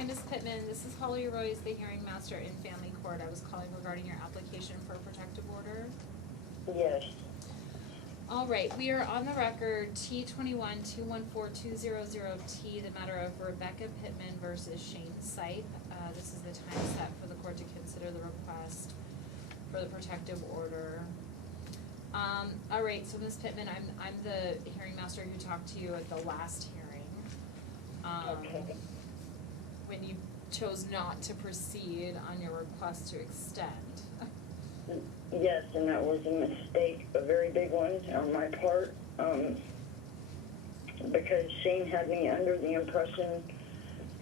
Hi, Ms. Pittman, this is Holly Royce, the hearing master in family court. I was calling regarding your application for a protective order. Yes. All right, we are on the record T21-214-200T, the matter of Rebecca Pittman versus Shane Sipe. This is the time set for the court to consider the request for the protective order. All right, so Ms. Pittman, I'm the hearing master who talked to you at the last hearing. Okay. When you chose not to proceed on your request to extend. Yes, and that was a mistake, a very big one on my part, because Shane had me under the impression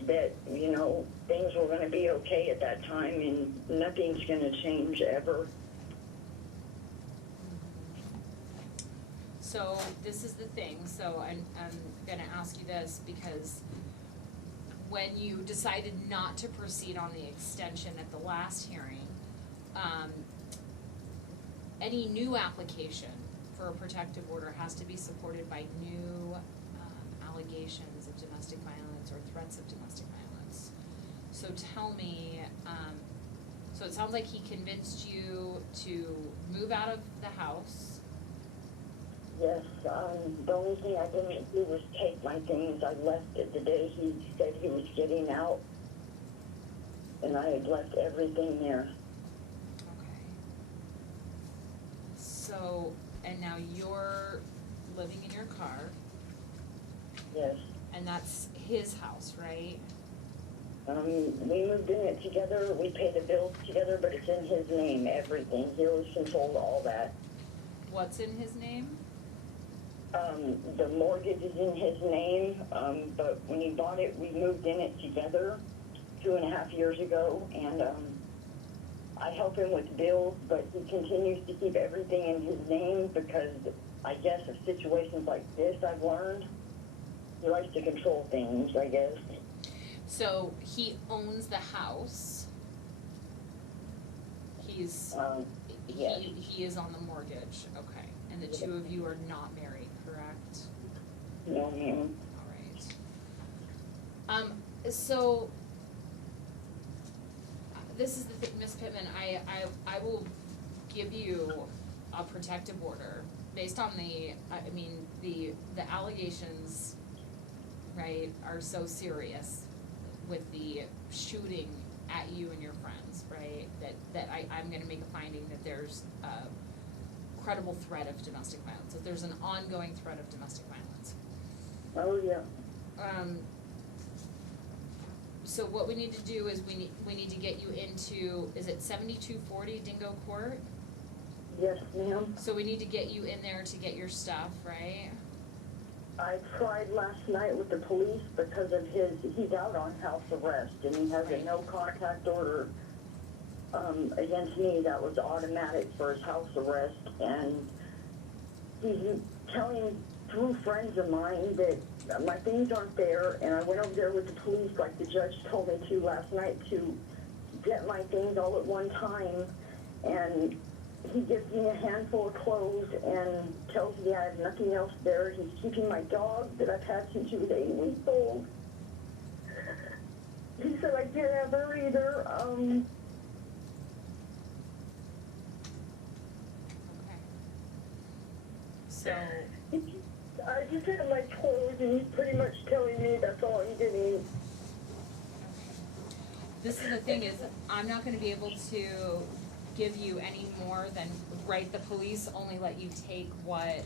that, you know, things were going to be okay at that time and nothing's going to change ever. So this is the thing, so I'm gonna ask you this because when you decided not to proceed on the extension at the last hearing, any new application for a protective order has to be supported by new allegations of domestic violence or threats of domestic violence. So tell me, so it sounds like he convinced you to move out of the house. Yes, the only thing I didn't do was take my things. I left it the day he said he was getting out, and I had left everything there. Okay. So, and now you're living in your car, Yes. and that's his house, right? We moved in it together, we pay the bills together, but it's in his name, everything. He always controlled all that. What's in his name? The mortgage is in his name, but when he bought it, we moved in it together 2.5 years ago, and I help him with bills, but he continues to keep everything in his name because I guess of situations like this I've learned, he likes to control things, I guess. So he owns the house. He's, yes. he is on the mortgage, okay. And the two of you are not married, correct? No, ma'am. All right. So, this is the thing, Ms. Pittman, I will give you a protective order based on the allegations, right, are so serious with the shooting at you and your friends, right, that I'm gonna make a finding that there's a credible threat of domestic violence, that there's an ongoing threat of domestic violence. Oh, yeah. So what we need to do is we need to get you into, is it 7240 Dingo Court? Yes, ma'am. So we need to get you in there to get your stuff, right? I tried last night with the police because of he's out on house arrest, and he has a no contact order against me that was automatic for his house arrest, and he's telling through friends of mine that my things aren't there, and I went over there with the police like the judge told me to last night to get my things all at one time, and he gives me a handful of clothes and tells me I have nothing else there. He's keeping my dog that I've had since she was 8 weeks old. He said I can't have her either. Okay. So. I just had my clothes, and he's pretty much telling me that's all I'm getting. This is the thing is, I'm not gonna be able to give you any more than, right, the police only let you take what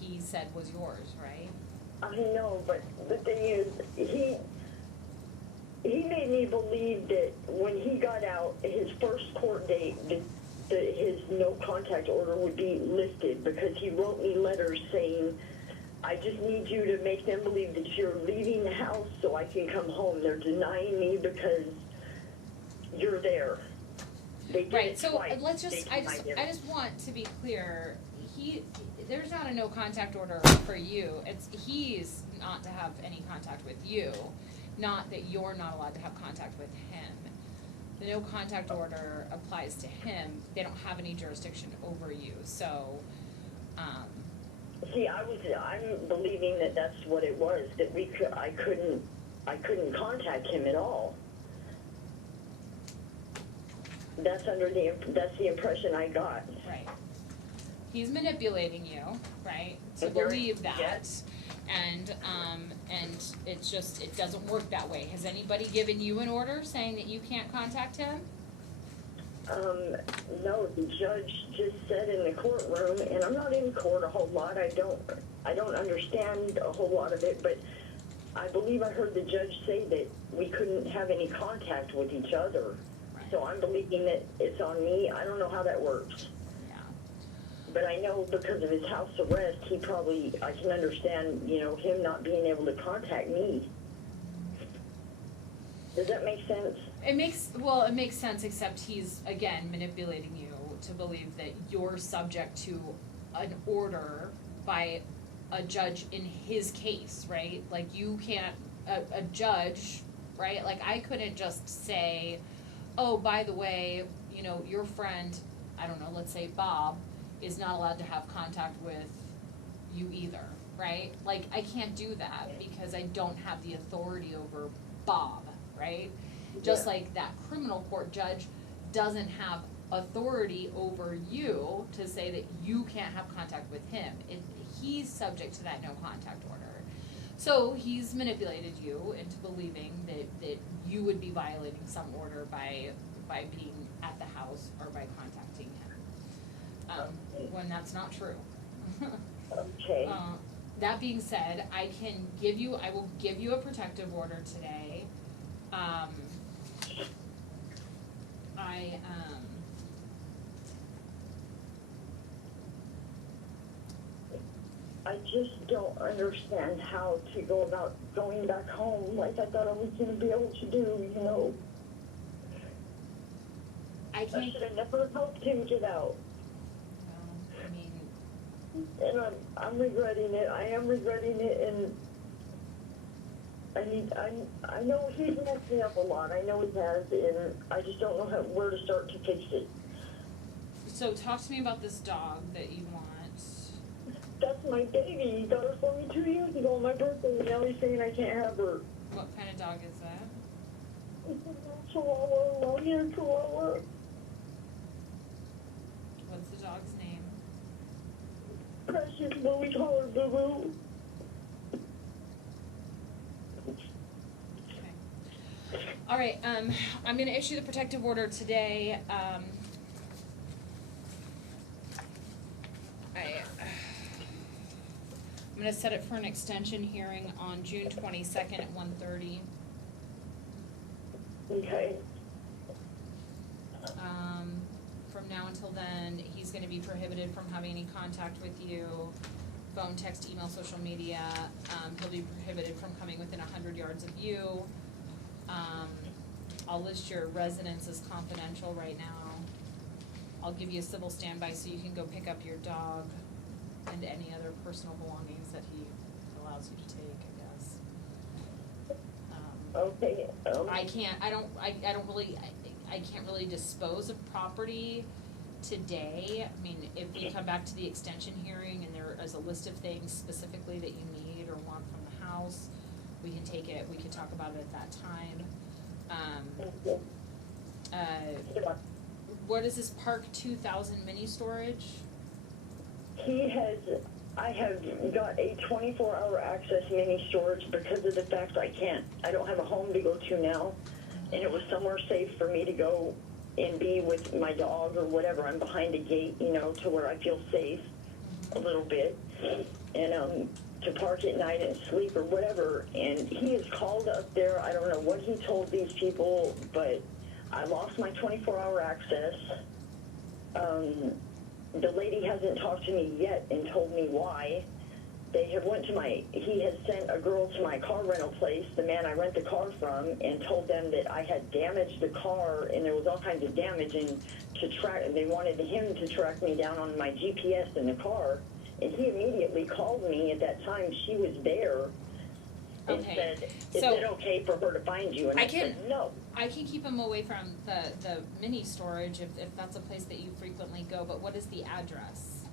he said was yours, right? I know, but the thing is, he made me believe that when he got out, his first court date, his no contact order would be lifted because he wrote me letters saying, I just need you to make them believe that you're leaving the house so I can come home. They're denying me because you're there. They did Right, so twice. let's just, I just want to be clear, there's not a no contact order for you, he's not to have any contact with you, not that you're not allowed to have contact with him. The no contact order applies to him, they don't have any jurisdiction over you, so, See, I'm believing that that's what it was, that I couldn't contact him at all. That's the impression I got. Right. He's manipulating you, right, to And there- believe that. yes. And it's just, it doesn't work that way. Has anybody given you an order saying that you can't contact him? No, the judge just said in the courtroom, and I'm not in court a whole lot, I don't understand a whole lot of it, but I believe I heard the judge say that we couldn't have any contact with each other. Right. So I'm believing that it's on me. I don't know how that works. Yeah. But I know because of his house arrest, I can understand, him not being able to contact me. Does that make sense? It makes sense, except he's, again, manipulating you to believe that you're subject to an order by a judge in his case, right? Like, you can't, a judge, right? Like, I couldn't just say, oh, by the way, your friend, I don't know, let's say Bob, is not allowed to have contact with you either, right? Like, I can't do that because I don't have the authority over Bob, right? Just like that criminal court judge doesn't have authority over you to say that you can't have contact with him. He's subject to that no contact order. So he's manipulated you into believing that you would be violating some order by being at the house or by contacting him, when that's not true. Okay. That being said, I will give you a protective order today. I just don't understand how to go about going back home like I thought I was going to be able to do, I I can't, should have never helped him get out. I mean, And I'm regretting it. I am regretting it, and I know he's messed me up a lot. I know he has, and I just don't know where to start to fix it. so talk to me about this dog that you want. That's my baby. He got her for me 2 years ago on my birthday, and now he's saying I can't have her. What kind of dog is that? Chihuahua, long-haired Chihuahua. What's the dog's name? Precious, but we call her Boo-Boo. Okay. All right, I'm gonna issue the protective order today. I'm gonna set it for an extension hearing on June 22nd at 1:30. Okay. From now until then, he's gonna be prohibited from having any contact with you, phone, text, email, social media. He'll be prohibited from coming within 100 yards of you. I'll list your residence as confidential right now. I'll give you a civil standby so you can go pick up your dog and any other personal belongings that he allows you to take, I guess. Okay. I can't really dispose of property today. I mean, if we come back to the extension hearing and there is a list of things specifically that you need or want from the house, we can take it, we can talk about it at that time. What is this Park 2000 mini storage? I have got a 24-hour access mini storage because of the fact I don't have a home to go to now, and it was somewhere safe for me to go and be with my dog or whatever. I'm behind a gate, to where I feel safe a little bit, and to park at night and sleep or whatever. And he has called up there. I don't know what he told these people, but I lost my 24-hour access. The lady hasn't talked to me yet and told me why. He had sent a girl to my car rental place, the man I rent the car from, and told them that I had damaged the car and there was all kinds of damage, and they wanted him to track me down on my GPS in the car. And he immediately called me at that time. She was there and Okay. said, is it okay for her to find you? And I said, no. I can keep him away from the mini storage if that's a place that you frequently go, but what is the address?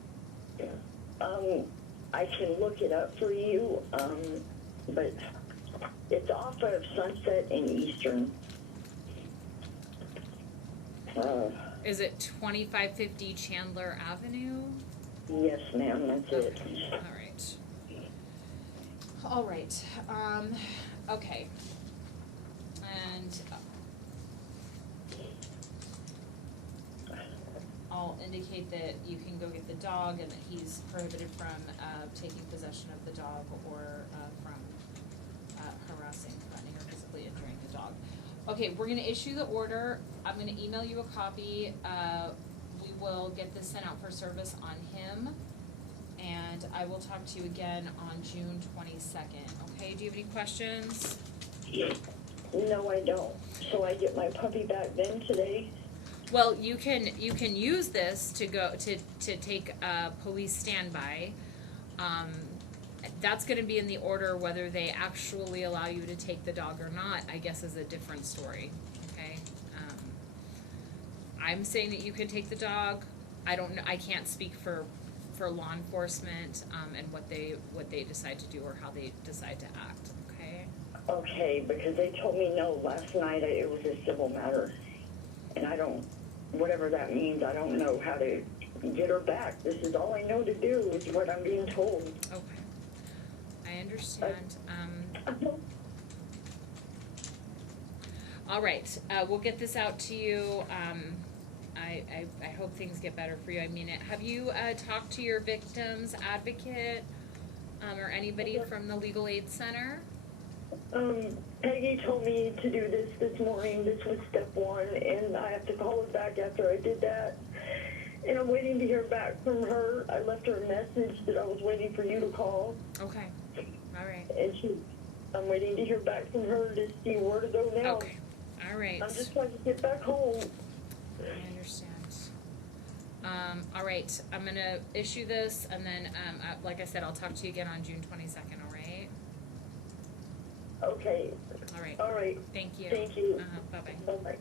I can look it up for you, but it's off of Sunset and Eastern. Is it 2550 Chandler Avenue? Yes, ma'am, that's it. All right, okay. And I'll indicate that you can go get the dog and that he's prohibited from, taking possession of the dog or, from, harassing, threatening, or physically injuring the dog. Okay, we're gonna issue the order. I'm gonna email you a copy. We will get this sent out for service on him. And I will talk to you again on June 22nd, okay? Do you have any questions? No, I don't. So I get my puppy back then today? Well, you can use this to go, to take a police standby. That's gonna be in the order. Whether they actually allow you to take the dog or not, I guess is a different story, okay? I'm saying that you can take the dog. I don't know, I can't speak for law enforcement, and what they decide to do or how they decide to act, okay? Okay, because they told me no last night, it was a civil matter. And I don't, whatever that means, I don't know how to get her back. This is all I know to do, is what I'm being told. Okay, I understand. All right, we'll get this out to you. I hope things get better for you. I mean it. Have you talked to your victim's advocate, or anybody from the Legal Aid Center? Peggy told me to do this morning. This was step one, and I have to call her back after I did that. And I'm waiting to hear back from her. I left her a message that I was waiting for you to call. Okay, all right. And I'm waiting to hear back from her to see where to go now. Okay, all right. I'm just trying to get back home. I understand. All right, I'm gonna issue this, and then, like I said, I'll talk to you again on June 22nd, all right? Okay. All right. All right. Thank you. Thank you. Bye-bye. Bye-bye.